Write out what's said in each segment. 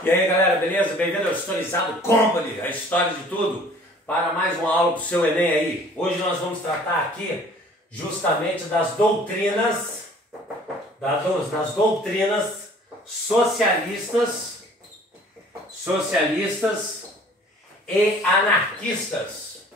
E aí galera, beleza? Bem-vindo ao Historizado Company, a história de tudo, para mais uma aula para o seu Enem aí. Hoje nós vamos tratar aqui justamente das doutrinas, das doutrinas socialistas e anarquistas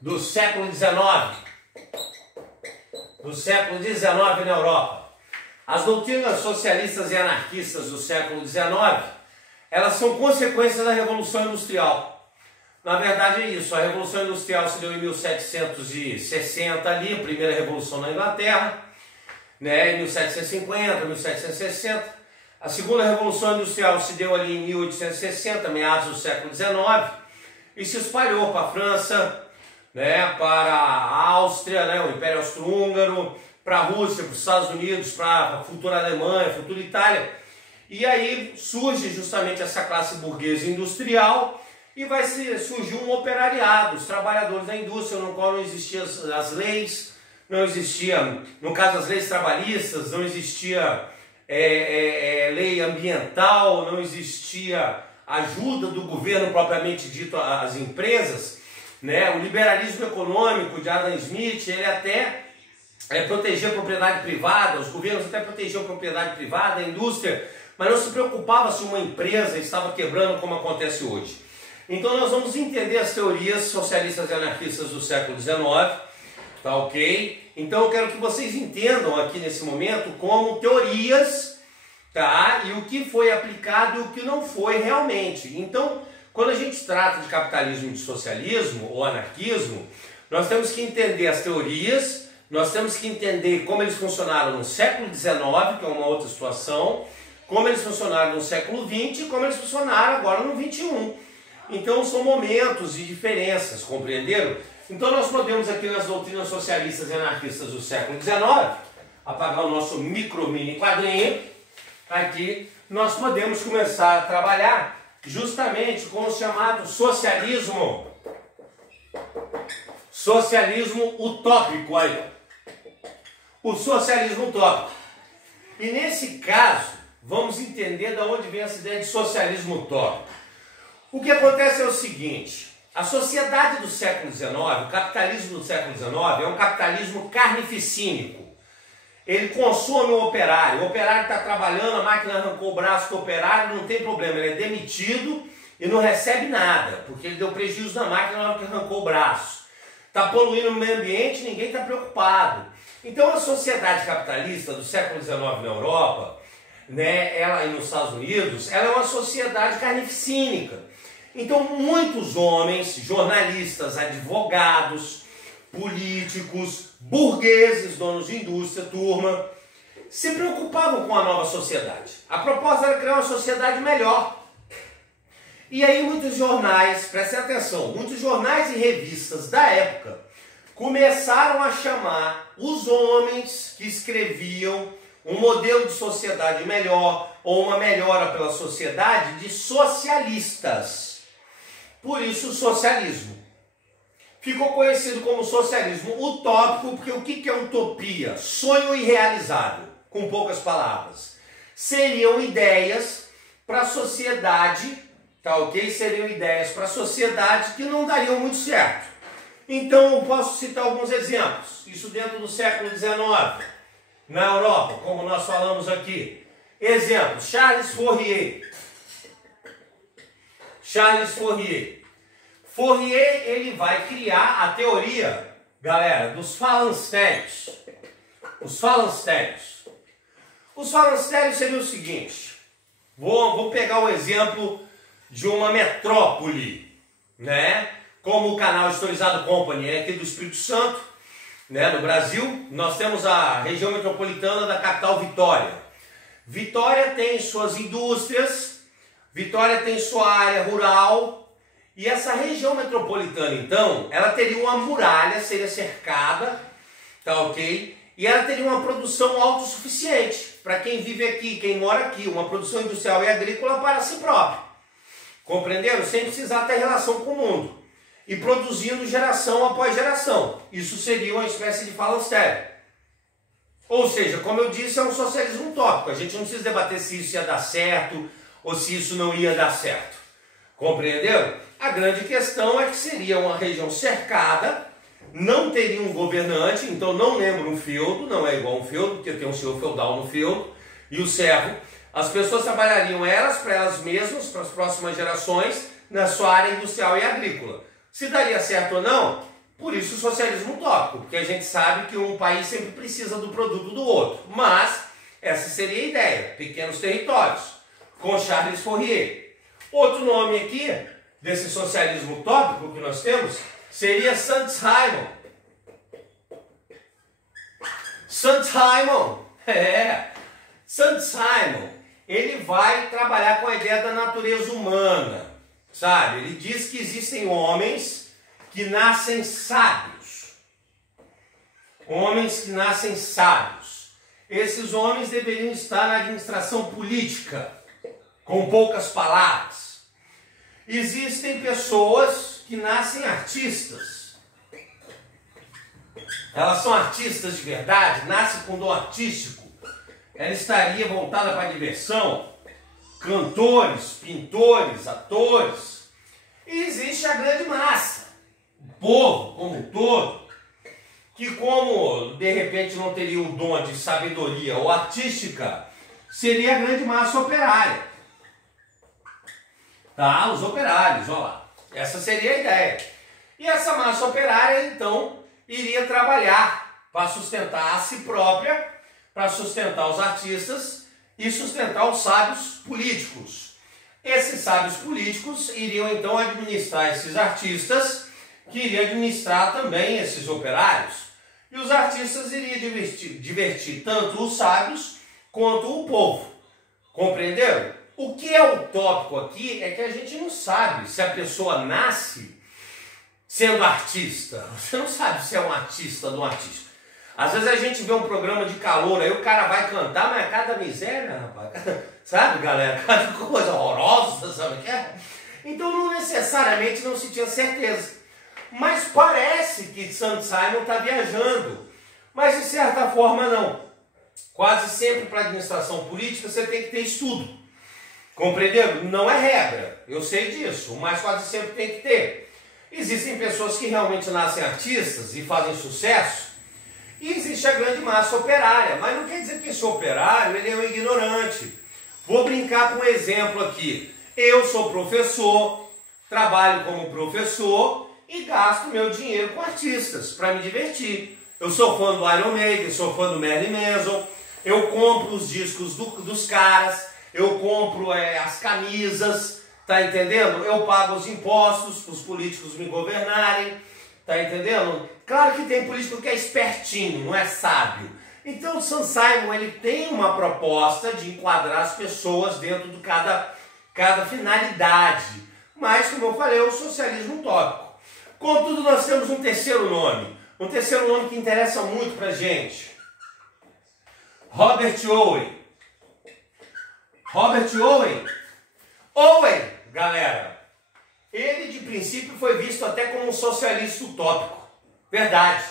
do século XIX, na Europa. As doutrinas socialistas e anarquistas do século XIX, elas são consequências da Revolução Industrial. Na verdade é isso, a Revolução Industrial se deu em 1760 ali, a primeira revolução na Inglaterra, né, em 1750, 1760. A segunda Revolução Industrial se deu ali em 1860, meados do século XIX, e se espalhou para a França, né, para a Áustria, né, o Império Austro-Húngaro, para a Rússia, para os Estados Unidos, para a futura Alemanha, a futura Itália. E aí surge justamente essa classe burguesa industrial e vai surgir um operariado, os trabalhadores da indústria, no qual não existiam as leis, não existia, no caso as leis trabalhistas, não existia lei ambiental, não existia ajuda do governo propriamente dito às empresas, né? O liberalismo econômico de Adam Smith, ele até protegia a propriedade privada, os governos até protegiam a propriedade privada, a indústria, mas não se preocupava se uma empresa estava quebrando como acontece hoje. Então nós vamos entender as teorias socialistas e anarquistas do século XIX, tá ok? Então eu quero que vocês entendam aqui nesse momento como teorias, tá? E o que foi aplicado e o que não foi realmente. Então, quando a gente trata de capitalismo e de socialismo ou anarquismo, nós temos que entender as teorias. Nós temos que entender como eles funcionaram no século XIX, que é uma outra situação, como eles funcionaram no século XX e como eles funcionaram agora no XXI. Então são momentos e diferenças, compreenderam? Então nós podemos aqui nas doutrinas socialistas e anarquistas do século XIX, apagar o nosso mini quadrinho, aqui nós podemos começar a trabalhar justamente com o chamado socialismo utópico aí. O socialismo utópico. E nesse caso, vamos entender de onde vem essa ideia de socialismo utópico. O que acontece é o seguinte, a sociedade do século XIX, o capitalismo do século XIX é um capitalismo carnificínico. Ele consome o operário está trabalhando, a máquina arrancou o braço do operário, não tem problema, ele é demitido e não recebe nada, porque ele deu prejuízo na máquina na hora que arrancou o braço. Está poluindo o meio ambiente, ninguém está preocupado. Então a sociedade capitalista do século XIX na Europa, né, ela e nos Estados Unidos, ela é uma sociedade carnificínica. Então muitos homens, jornalistas, advogados, políticos, burgueses, donos de indústria, turma, se preocupavam com a nova sociedade. A proposta era criar uma sociedade melhor. E aí muitos jornais, prestem atenção, muitos jornais e revistas da época começaram a chamar os homens que escreviam um modelo de sociedade melhor ou uma melhora pela sociedade de socialistas. Por isso o socialismo. Ficou conhecido como socialismo utópico, porque o que é utopia? Sonho irrealizável, com poucas palavras. Seriam ideias para a sociedade, tá ok? Seriam ideias para a sociedade que não dariam muito certo. Então eu posso citar alguns exemplos. Isso dentro do século XIX, na Europa, como nós falamos aqui. Exemplo, Charles Fourier. Fourier, ele vai criar a teoria, galera, dos falancérios. Os falancérios seriam o seguinte. Vou pegar o exemplo de uma metrópole, né? Como o canal Historizado Company é aqui do Espírito Santo, né, no Brasil, nós temos a região metropolitana da capital Vitória. Vitória tem suas indústrias, Vitória tem sua área rural, e essa região metropolitana, então, ela teria uma muralha, seria cercada, tá ok? E ela teria uma produção autossuficiente, para quem vive aqui, quem mora aqui, uma produção industrial e agrícola para si próprio. Compreenderam? Sem precisar ter relação com o mundo. E produzindo geração após geração. Isso seria uma espécie de falancério. Ou seja, como eu disse, é um socialismo utópico. A gente não precisa debater se isso ia dar certo ou se isso não ia dar certo. Compreenderam? A grande questão é que seria uma região cercada, não teria um governante, então não lembra um feudo, não é igual um feudo, porque tem um senhor feudal no feudo, e o servo. As pessoas trabalhariam elas para elas mesmas, para as próximas gerações, na sua área industrial e agrícola. Se daria certo ou não, por isso o socialismo utópico, porque a gente sabe que um país sempre precisa do produto do outro. Mas essa seria a ideia, pequenos territórios, com Charles Fourier. Outro nome aqui, desse socialismo utópico que nós temos, seria Saint-Simon. Saint-Simon, Saint-Simon, ele vai trabalhar com a ideia da natureza humana, sabe? Ele diz que existem homens que nascem sábios. Homens que nascem sábios. Esses homens deveriam estar na administração política, com poucas palavras. Existem pessoas que nascem artistas. Elas são artistas de verdade, nascem com dom artístico. Ela estaria voltada para a diversão. Cantores, pintores, atores. E existe a grande massa. O povo como um todo, que como de repente não teria o dom de sabedoria ou artística, seria a grande massa operária. Tá? Os operários, olha lá. Essa seria a ideia. E essa massa operária, então, iria trabalhar para sustentar a si própria, para sustentar os artistas e sustentar os sábios políticos. Esses sábios políticos iriam, então, administrar esses artistas, que iriam administrar também esses operários. E os artistas iriam divertir tanto os sábios quanto o povo. Compreenderam? O que é utópico aqui é que a gente não sabe se a pessoa nasce sendo artista. Você não sabe se é um artista ou um artista. Às vezes a gente vê um programa de calor, aí o cara vai cantar, mas é cada miséria, rapaz. Sabe, galera? Cada coisa horrorosa, sabe o que é? Então não necessariamente não se tinha certeza. Mas parece que Saint-Simon está viajando. Mas de certa forma não. Quase sempre para a administração política você tem que ter estudo. Compreenderam? Não é regra, eu sei disso, mas quase sempre tem que ter. Existem pessoas que realmente nascem artistas e fazem sucesso, e existe a grande massa operária, mas não quer dizer que esse operário ele é um ignorante. Vou brincar com um exemplo aqui. Eu sou professor, trabalho como professor e gasto meu dinheiro com artistas para me divertir. Eu sou fã do Iron Maiden, sou fã do Marilyn Manson, eu compro os discos dos caras, eu compro as camisas, tá entendendo? Eu pago os impostos para os políticos me governarem, tá entendendo? Claro que tem político que é espertinho, não é sábio. Então o Saint-Simon ele tem uma proposta de enquadrar as pessoas dentro de cada finalidade. Mas, como eu falei, é o socialismo utópico. Contudo, nós temos um terceiro nome que interessa muito pra gente. Robert Owen. Robert Owen. Owen, galera, ele de princípio foi visto até como um socialista utópico. Verdade.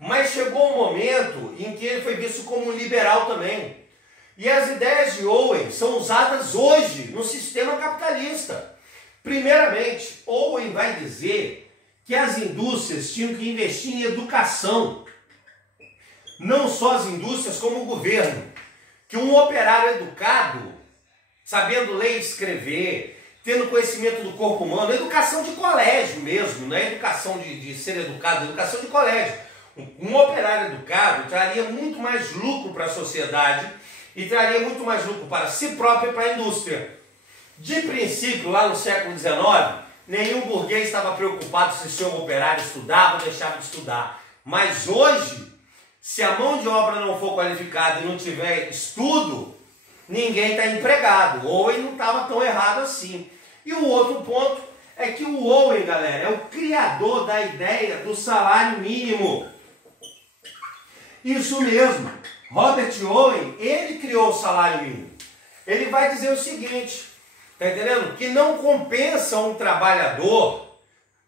Mas chegou um momento em que ele foi visto como um liberal também. E as ideias de Owen são usadas hoje no sistema capitalista. Primeiramente, Owen vai dizer que as indústrias tinham que investir em educação. Não só as indústrias, como o governo. Que um operário educado, sabendo ler e escrever, tendo conhecimento do corpo humano, educação de colégio mesmo, não é educação de ser educado, educação de colégio. Um operário educado traria muito mais lucro para a sociedade e traria muito mais lucro para si próprio e para a indústria. De princípio, lá no século XIX, nenhum burguês estava preocupado se o seu operário estudava ou deixava de estudar. Mas hoje, se a mão de obra não for qualificada e não tiver estudo, ninguém está empregado. Owen não estava tão errado assim. E o outro ponto é que o Owen, galera, é o criador da ideia do salário mínimo. Isso mesmo. Robert Owen, ele criou o salário mínimo. Ele vai dizer o seguinte, tá entendendo? Que não compensa um trabalhador,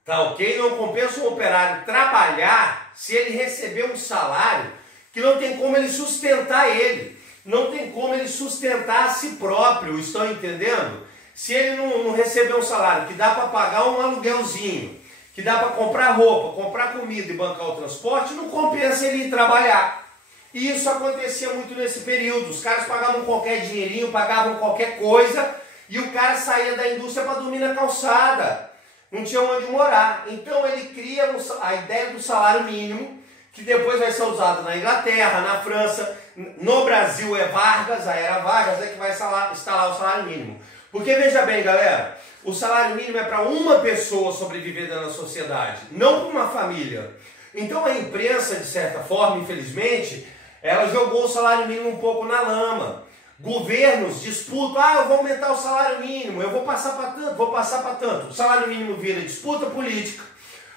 tá ok? Não compensa um operário trabalhar se ele receber um salário que não tem como ele sustentar ele, não tem como ele sustentar a si próprio, estão entendendo? Se ele não receber um salário que dá para pagar um aluguelzinho, que dá para comprar roupa, comprar comida e bancar o transporte, não compensa ele ir trabalhar. E isso acontecia muito nesse período. Os caras pagavam qualquer dinheirinho, pagavam qualquer coisa e o cara saía da indústria para dormir na calçada. Não tinha onde morar. Então ele cria a ideia do salário mínimo, que depois vai ser usado na Inglaterra, na França, no Brasil é Vargas, a era Vargas é que vai instalar o salário mínimo. Porque veja bem, galera, o salário mínimo é para uma pessoa sobreviver dentro da sociedade, não para uma família. Então a imprensa, de certa forma, infelizmente, ela jogou o salário mínimo um pouco na lama. Governos disputam, eu vou aumentar o salário mínimo, eu vou passar para tanto, vou passar para tanto. O salário mínimo vira disputa política,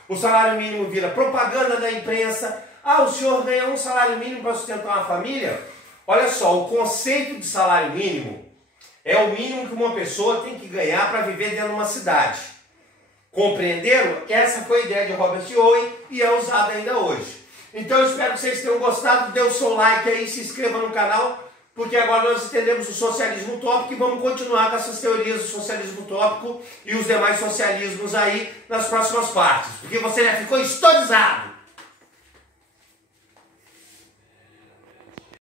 o salário mínimo vira propaganda da imprensa. O senhor ganha um salário mínimo para sustentar uma família? Olha só, o conceito de salário mínimo é o mínimo que uma pessoa tem que ganhar para viver dentro de uma cidade. Compreenderam? Essa foi a ideia de Robert Owen e é usada ainda hoje. Então eu espero que vocês tenham gostado, dê o seu like aí, se inscreva no canal, porque agora nós entendemos o socialismo utópico e vamos continuar com essas teorias do socialismo utópico e os demais socialismos aí nas próximas partes, porque você já ficou historizado.